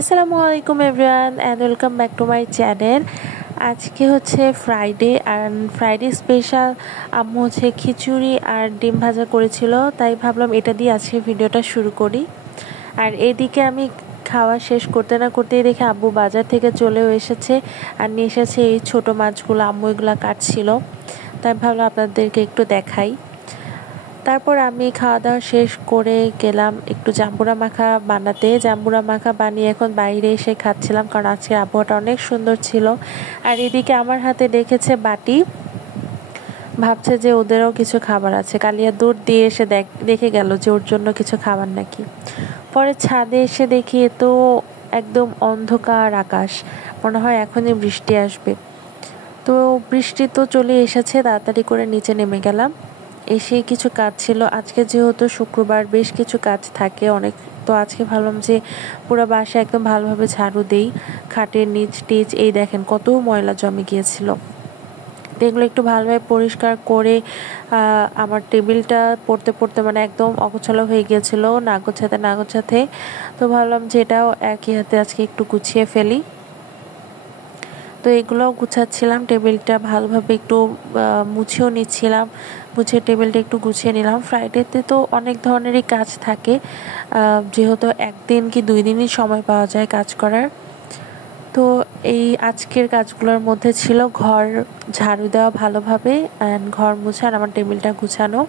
আসসালামু আলাইকুম everyone and welcome back to my channel. আজকে হচ্ছে ফ্রাইডে আর ফ্রাইডে স্পেশাল আম্মু হচ্ছে খিচুড়ি আর ডিম ভাজা করেছিল, তাই ভাবলাম এটা দিয়ে আজকে ভিডিওটা শুরু করি। আর এদিকে আমি খাওয়া শেষ করতে না করতেই দেখে আব্বু বাজার থেকে চলেও এসেছে আর নিয়ে এসেছে এই ছোটো মাছগুলো। আম্মু এগুলো কাটছিল, তাই ভাবলাম আপনাদেরকে একটু দেখাই। তারপর আমি খাওয়া দাওয়া শেষ করে গেলাম একটু জাম্বুরা মাখা বানাতে। জাম্বুরা মাখা বানিয়ে এখন বাইরে এসে খাচ্ছিলাম, কারণ আজকের আবহাওয়াটা অনেক সুন্দর ছিল। আর এদিকে আমার হাতে রেখেছে বাটি, ভাবছে যে ওদেরও কিছু খাবার আছে। কালিয়া দুধ দিয়ে এসে দেখে গেল যে ওর জন্য কিছু খাবার নাকি। পরে ছাদে এসে দেখি তো একদম অন্ধকার আকাশ, মনে হয় এখনই বৃষ্টি আসবে। তো বৃষ্টি তো চলে এসেছে, তাড়াতাড়ি করে নিচে নেমে গেলাম। এসে কিছু কাজ ছিল, আজকে যেহেতু শুক্রবার বেশ কিছু কাজ থাকে অনেক, তো আজকে ভাবলাম যে পুরো বাসা একদম ভালোভাবে ঝাড়ু দেই। খাটের নিচ টিচ এই দেখেন কত ময়লা জমে গিয়েছিল, তো এগুলো একটু ভালোভাবে পরিষ্কার করে আমার টেবিলটা পড়তে পড়তে মানে একদম অগোছালো হয়ে গিয়েছিল, না গোছাতে। তো ভাবলাম যে এটাও একই হাতে আজকে একটু গুছিয়ে ফেলি। তো এগুলোও গুছাচ্ছিলাম, টেবিলটা ভালোভাবে একটু মুছেও নিচ্ছিলাম। মুছে টেবিলটা একটু গুছিয়ে নিলাম। ফ্রাইডেতে তো অনেক ধরনেরই কাজ থাকে, যেহেতু একদিন কি 2 দিনই সময় পাওয়া যায় কাজ করার। তো এই আজকের কাজগুলোর মধ্যে ছিল ঘর ঝাড়ু দেওয়া ভালোভাবে, অ্যান্ড ঘর মুছা আর আমার টেবিলটা গুছানো।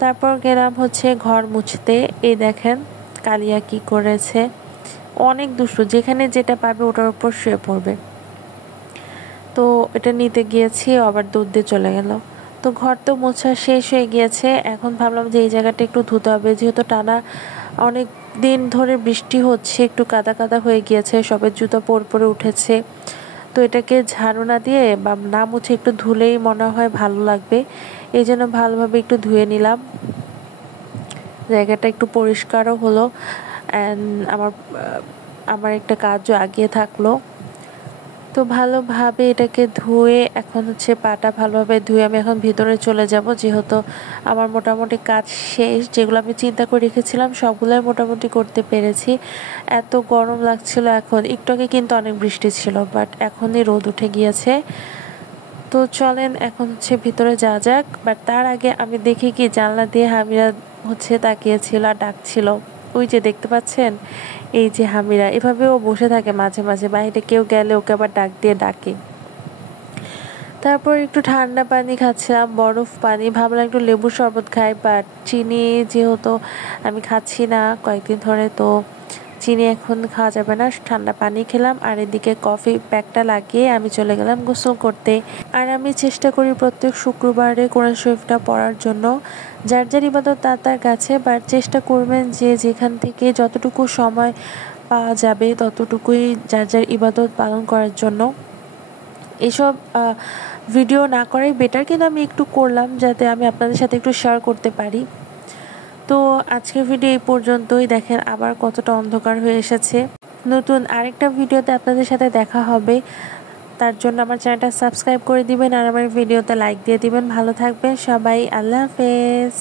তারপর গেলাম হচ্ছে ঘর মুছতে। এই দেখেন কালিয়া কি করেছে, অনেক দুষ্টু, যেখানে যেটা পাবে ওটার উপর শুয়ে পড়বে। তো এটা নিতে গিয়েছি, আবার দুধ দিয়ে চলে গেল। তো ঘর তো মোছা শেষ হয়ে গিয়েছে, এখন ভাবলাম যে এই জায়গাটা একটু ধুতে হবে, যেহেতু টানা অনেক দিন ধরে বৃষ্টি হচ্ছে, একটু কাদা কাদা হয়ে গিয়েছে, সবের জুতো পরে উঠেছে। তো এটাকে ঝাড়ু না দিয়ে বা না মুছে একটু ধুলেই মনে হয় ভালো লাগবে, এই জন্য ভালোভাবে একটু ধুয়ে নিলাম। জায়গাটা একটু পরিষ্কারও হলো, অ্যান্ড আমার একটা কাজও আগিয়ে থাকলো। তো ভালোভাবে এটাকে ধুয়ে এখন হচ্ছে পাটা ভালোভাবে ধুয়ে আমি এখন ভিতরে চলে যাব, যেহেতু আমার মোটামুটি কাজ শেষ। যেগুলো আমি চিন্তা করে রেখেছিলাম সবগুলোই মোটামুটি করতে পেরেছি। এত গরম লাগছিল, এখন একটু আগে কিন্তু অনেক বৃষ্টি ছিল, বাট এখনই রোদ উঠে গিয়েছে। তো চলেন এখন হচ্ছে ভিতরে যাওয়া যাক। বাট তার আগে আমি দেখি কি জানলা দিয়ে হামিরা হচ্ছে তাকিয়েছিল আর ডাকছিল, ওই যে দেখতে পাচ্ছেন, এই যে হামিরা এভাবেও বসে থাকে মাঝে মাঝে, বাইরে কেউ গেলে ওকে আবার ডাক দিয়ে ডাকে। তারপর একটু ঠান্ডা পানি খাচ্ছিলাম, বরফ পানি, ভাবলাম একটু লেবুর শরবত খাই, বাট চিনি যেহেতু আমি খাচ্ছি না কয়েকদিন ধরে, তো চিনি এখন খাওয়া যাবে না, ঠান্ডা পানি খেলাম। আর এদিকে কফি প্যাকটা লাগিয়ে আমি চলে গেলাম গোসল করতে। আর আমি চেষ্টা করি প্রত্যেক শুক্রবারে কোরআন শরীফটা পড়ার জন্য। যার যার ইবাদত তার কাছে, বাট চেষ্টা করবেন যে যেখান থেকে যতটুকু সময় পাওয়া যাবে ততটুকুই যার যার ইবাদত পালন করার জন্য। এসব ভিডিও না করাই বেটার, কিন্তু আমি একটু করলাম যাতে আমি আপনাদের সাথে একটু শেয়ার করতে পারি। তো আজকের ভিডিও এই পর্যন্তই। দেখেন আবার কতটা অন্ধকার হয়ে এসেছে। নতুন আরেকটা ভিডিওতে আপনাদের সাথে দেখা হবে, তার জন্য আমার চ্যানেলটা সাবস্ক্রাইব করে দিবেন আর আমার ভিডিওতে লাইক দিয়ে দিবেন। ভালো থাকবেন সবাই, আল্লাহ হাফেজ।